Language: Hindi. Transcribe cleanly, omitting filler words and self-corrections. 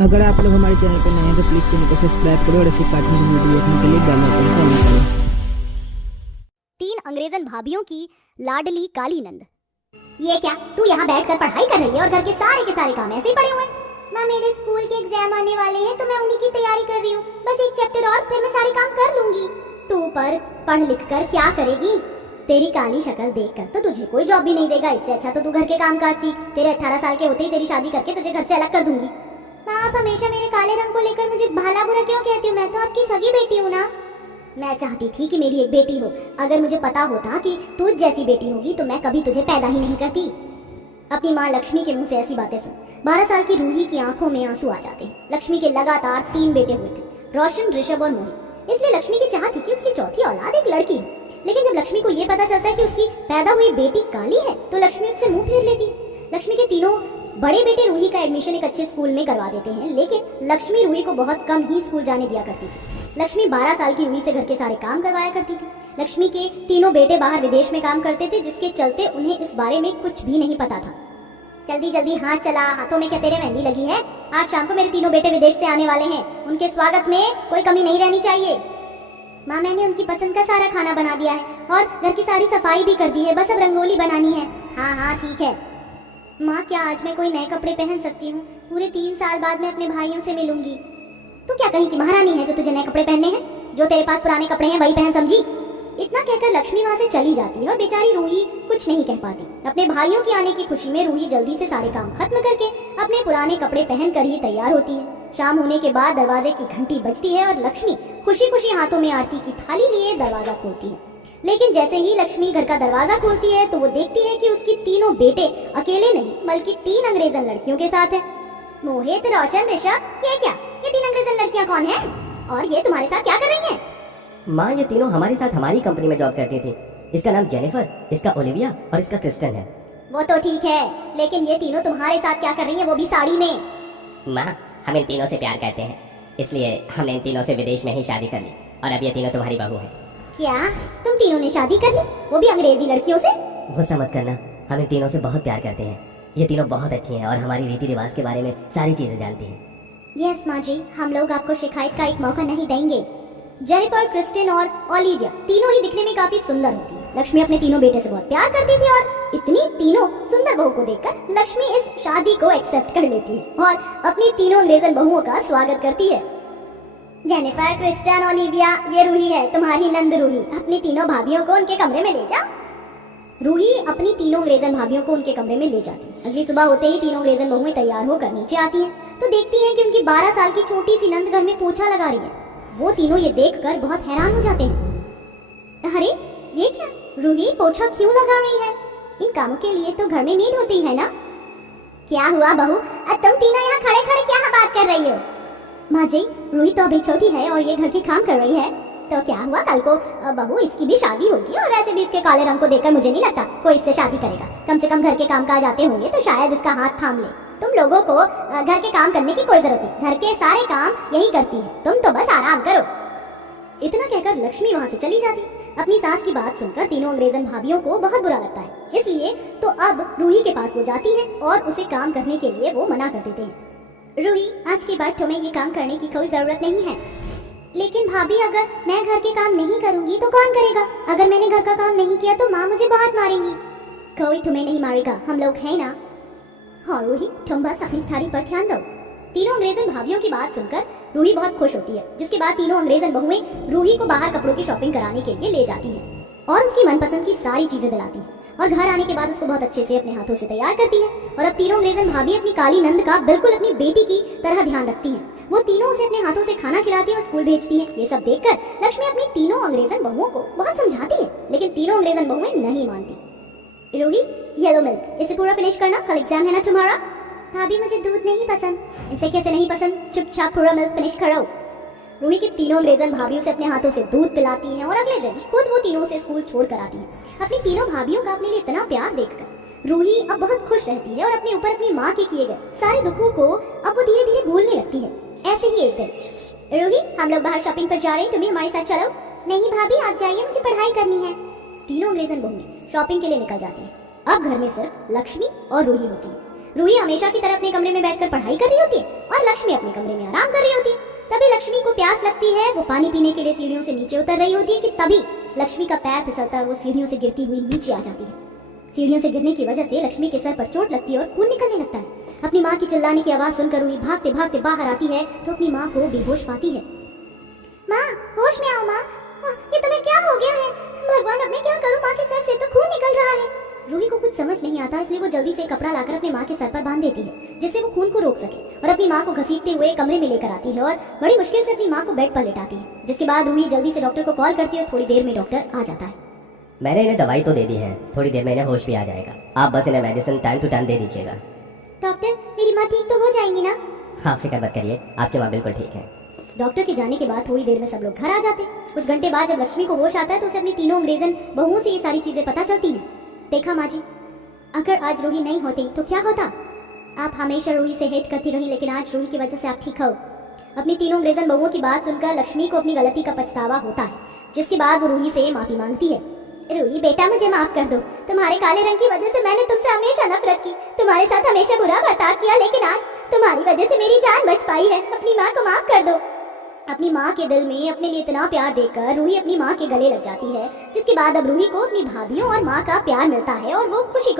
अगर आप लोग हमारे चैनल पर नए हैं तो प्लीज़ चैनल को सब्सक्राइब करो और ऐसे कार्टून की वीडियो देखने के लिए बेल आइकन को ऑन करो। 3 अंग्रेजन भाभीियों की लाडली काली नंद। ये क्या, तू यहाँ बैठकर पढ़ाई कर रही है और घर के सारे काम ऐसे ही पड़े हुए हैं? माँ, मेरे स्कूल के एग्जाम आने वाले हैं तो मैं उन्हीं की तैयारी कर रही हूँ। बस एक चैप्टर और फिर मैं सारे काम कर लूंगी। तू पर पढ़ लिख कर क्या करेगी? तेरी काली शक्ल देखकर तो तुझे कोई जॉब भी नहीं देगा। इससे अच्छा तो तू घर के काम काज सीख। तेरे 18 साल के होते ही तेरी शादी करके तुझे घर से अलग कर दूंगी। माँ, आप हमेशा मेरे काले रंग को लेकर मुझे भला बुरा क्यों कहती हो? मैं तो आपकी सगी बेटी हूँ ना। मैं चाहती थी कि मेरी एक बेटी हो। अगर मुझे पता होता कि तू जैसी बेटी होगी तो मैं कभी तुझे पैदा ही नहीं करती। अपनी माँ लक्ष्मी के मुंह से ऐसी बातें सुन 12 साल की रूही की आंखों में आंसू आ जाते हैं। लक्ष्मी के लगातार 3 बेटे हुए थे, रोशन, ऋषभ और मोहित। इसलिए लक्ष्मी की चाह थी कि उसकी चौथी औलाद एक लड़की हो। लेकिन जब लक्ष्मी को ये पता चलता है कि उसकी पैदा हुई बेटी काली है तो लक्ष्मी उससे मुंह फेर लेती। लक्ष्मी के तीनों बड़े बेटे रूही का एडमिशन एक अच्छे स्कूल में करवा देते हैं, लेकिन लक्ष्मी रूही को बहुत कम ही स्कूल जाने दिया करती थी। लक्ष्मी 12 साल की रूही से घर के सारे काम करवाया करती थी। लक्ष्मी के तीनों बेटे बाहर विदेश में काम करते थे, जिसके चलते उन्हें इस बारे में कुछ भी नहीं पता था। जल्दी जल्दी हाथ चला, हाथों में क्या तेरे मेहंदी लगी है? आज शाम को मेरे तीनों बेटे विदेश से आने वाले हैं, उनके स्वागत में कोई कमी नहीं रहनी चाहिए। माँ, मैंने उनकी पसंद का सारा खाना बना दिया है और घर की सारी सफाई भी कर दी है, बस अब रंगोली बनानी है। हाँ ठीक है। माँ, क्या आज मैं कोई नए कपड़े पहन सकती हूँ? पूरे 3 साल बाद मैं अपने भाइयों से मिलूंगी। तू क्या कहीं की महारानी है जो तुझे नए कपड़े पहनने हैं? जो तेरे पास पुराने कपड़े हैं वही पहन, समझी? इतना कहकर लक्ष्मी वहाँ से चली जाती है और बेचारी रूही कुछ नहीं कह पाती। अपने भाइयों की आने की खुशी में रूही जल्दी से सारे काम खत्म करके अपने पुराने कपड़े पहन कर ही तैयार होती है। शाम होने के बाद दरवाजे की घंटी बजती है और लक्ष्मी खुशी खुशी हाथों में आरती की थाली लिए दरवाजा खोलती है। लेकिन जैसे ही लक्ष्मी घर का दरवाजा खोलती है तो वो देखती है कि उसकी तीनों बेटे अकेले नहीं बल्कि 3 अंग्रेजन लड़कियों के साथ है। मोहित, रोशन, ऋषभ, ये क्या? ये 3 अंग्रेजन लड़कियां कौन है और ये तुम्हारे साथ क्या कर रही हैं? माँ, ये तीनों हमारे साथ हमारी कंपनी में जॉब करती थी। इसका नाम जेनिफर, इसका ओलिविया और इसका क्रिस्टन है। वो तो ठीक है, लेकिन ये तीनों तुम्हारे साथ क्या कर रही हैं, वो भी साड़ी में? माँ, हम इन तीनों से प्यार करते हैं, इसलिए हमने इन तीनों से विदेश में ही शादी कर ली और अब ये तीनों तुम्हारी बहू है। क्या तुम तीनों ने शादी कर ली, वो भी अंग्रेजी लड़कियों से? गुस्सा मत करना, हम इन तीनों से बहुत प्यार करते हैं। ये तीनों बहुत अच्छी हैं और हमारी रीति रिवाज के बारे में सारी चीजें जानती हैं। यस माँ जी, हम लोग आपको शिकायत का एक मौका नहीं देंगे। जेनिफर, क्रिस्टिन और ओलिविया तीनों ही दिखने में काफी सुंदर होती है। लक्ष्मी अपने तीनों बेटे से बहुत प्यार करती थी और इतनी तीनों सुंदर बहू को देखकर लक्ष्मी इस शादी को एक्सेप्ट कर लेती है और अपनी तीनों अंग्रेजन बहुओं का स्वागत करती है। जेनिफर, क्रिस्टिन, ओलिविया, ये रूही है, तुम्हारी नंद रूही। अपनी तीनों भाभियों को उनके कमरे में ले जाओ। रूही अपनी तीनों अंग्रेजन भाभियों को उनके कमरे में ले जाती है। अगली सुबह होते ही तीनों अंग्रेजन बहुएं तैयार होकर नीचे आती हैं तो देखती हैं कि उनकी 12 साल की छोटी सी नंद घर में पोछा लगा रही है। वो तीनों ये देखकर बहुत हैरान हो जाते हैं। अरे ये क्या, रूही पोछा क्यों लगा रही है? इन कामों के लिए तो घर में नीड होती है ना? क्या हुआ बहू, तुम तीनों यहाँ खड़े खड़े क्या बात कर रही हो? माँ जी, रूही तो अभी छोटी है और ये घर के काम कर रही है, तो क्या हुआ, कल को बहू इसकी भी शादी होगी और वैसे भी इसके काले रंग को देखकर मुझे नहीं लगता कोई इससे शादी करेगा। कम से कम घर के काम काज आते होंगे तो शायद इसका हाथ थाम ले। तुम लोगों को घर के काम करने की कोई जरूरत नहीं, घर के सारे काम यही करती है, तुम तो बस आराम करो। इतना कहकर लक्ष्मी वहाँ से चली जाती। अपनी सास की बात सुनकर तीनों अंग्रेजन भाभियों को बहुत बुरा लगता है, इसलिए तो अब रूही के पास वो जाती है और उसे काम करने के लिए वो मना कर देते हैं। रूही, आज के बाद तुम्हें ये काम करने की कोई जरूरत नहीं है। लेकिन भाभी, अगर मैं घर के काम नहीं करूंगी तो कौन करेगा? अगर मैंने घर का काम नहीं किया तो माँ मुझे बहुत मारेंगी। कोई तुम्हें नहीं मारेगा, हम लोग हैं ना। हाँ रूही, तुम बस अपनी साड़ी पर ध्यान दो। तीनों अंग्रेजन भाभियों की बात सुनकर रूही बहुत खुश होती है, जिसके बाद तीनों अंग्रेजन बहुएं रूही को बाहर कपड़ों की शॉपिंग कराने के लिए ले जाती हैं और उसकी मनपसंद की सारी चीजें दिलाती हैं और घर आने के बाद उसको बहुत अच्छे से अपने हाथों से तैयार करती है। और अब तीनों अंग्रेजन भाभी अपनी काली नंद का बिल्कुल अपनी बेटी की तरह ध्यान रखती हैं। वो तीनों उसे अपने हाथों से खाना खिलाती है और स्कूल भेजती है। ये सब देखकर लक्ष्मी अपनी तीनों अंग्रेजन बहुओं को बहुत समझाती है, लेकिन तीनों अंग्रेजन बहुएं नहीं मानती। रूही, येलो मिल्क, इसे पूरा फिनिश करना, कल एग्जाम है ना तुम्हारा। भाभी, मुझे दूध नहीं पसंद। ऐसे कैसे नहीं पसंद, चुपचाप पूरा मिल्क फिनिश करो। रूही की तीनों अंग्रेजन भाभियों से अपने हाथों से दूध पिलाती हैं और अगले दिन खुद वो तीनों से स्कूल छोड़ कर आती है। अपनी तीनों भाभियों का अपने लिए इतना प्यार देखकर रूही अब बहुत खुश रहती है और अपने ऊपर अपनी माँ के किए गए सारे दुखों को अब वो धीरे धीरे भूलने लगती है। ऐसे ही एक दिन, रूही, हम लोग बाहर शॉपिंग पर जा रहे हैं, तुम भी हमारे साथ चलो। नहीं भाभी, आप जाइए, मुझे पढ़ाई करनी है। तीनों अंग्रेजन बहुएं शॉपिंग के लिए निकल जाती हैं। अब घर में सिर्फ लक्ष्मी और रूही होती है। रूही हमेशा की तरह अपने कमरे में बैठकर पढ़ाई कर रही होती है और लक्ष्मी लक्ष्मी अपने कमरे में आराम कर रही होती है। तभी लक्ष्मी को प्यास लगती है, वो पानी पीने के लिए सीढ़ियों से नीचे उतर रही होती है कि तभी लक्ष्मी का पैर फिसलता है, वो सीढ़ियों से गिरती हुई नीचे आ जाती है। सीढ़ियों से गिरने की वजह से लक्ष्मी के सर पर चोट लगती है और खून निकलने लगता है। अपनी माँ की चिल्लाने की आवाज सुनकर रूही भागते भागते बाहर आती है तो अपनी माँ को बेहोश पाती है। माँ, होश में आओ माँ, ये तुम्हें क्या हो गया है? भगवान, अब मैं क्या करूँ? माँ के सर से तो खून निकल रहा है। रूही को कुछ समझ नहीं आता, इसलिए वो जल्दी से कपड़ा लाकर अपनी माँ के सर पर बांध देती है जिससे वो खून को रोक सके, और अपनी माँ को घसीटते हुए कमरे में लेकर आती है और बड़ी मुश्किल से अपनी माँ को बेड पर लेटाती है। जिसके बाद रूही जल्दी से डॉक्टर को कॉल करती है और थोड़ी देर में डॉक्टर आ जाता है। मैंने इन्हें दवाई तो दे दी है, थोड़ी देर में इन्हें होश भी आ जाएगा। आप बस इन्हें मेडिसिन टाइम टू टाइम दे दीजिएगा। डॉक्टर, मेरी माँ ठीक तो हो जाएंगी ना? हाँ, फिक्र मत करिए, आपकी माँ बिल्कुल ठीक है। डॉक्टर के जाने के बाद थोड़ी देर में सब लोग घर आ जाते। कुछ घंटे बाद जब लक्ष्मी को होश आता है तो उसे अपनी तीनों अंग्रेजन बहुओं से ये सारी चीजें पता चलती हैं। देखा माँ जी, अगर आज रूही नहीं होती तो क्या होता? आप हमेशा रूही से हेट करती रही, लेकिन आज रूही की वजह से आप ठीक हो। अपनी तीनों अंग्रेजन बहुओं की बात सुनकर लक्ष्मी को अपनी गलती का पछतावा होता है, जिसके बाद वो रूही से माफी मांगती है। रूही बेटा, मुझे माफ कर दो। तुम्हारे काले रंग की वजह से मैंने तुमसे हमेशा नफरत की, तुम्हारे साथ हमेशा बुरा बर्ताव किया, लेकिन आज तुम्हारी वजह से मेरी जान बच पाई है। अपनी माँ को माफ कर दो। अपनी माँ के दिल में अपने लिए इतना प्यार देखकर रूही अपनी माँ के गले लग जाती है, जिसके बाद अब रूही को अपनी भाभीियों और माँ का प्यार मिलता है और वो खुशी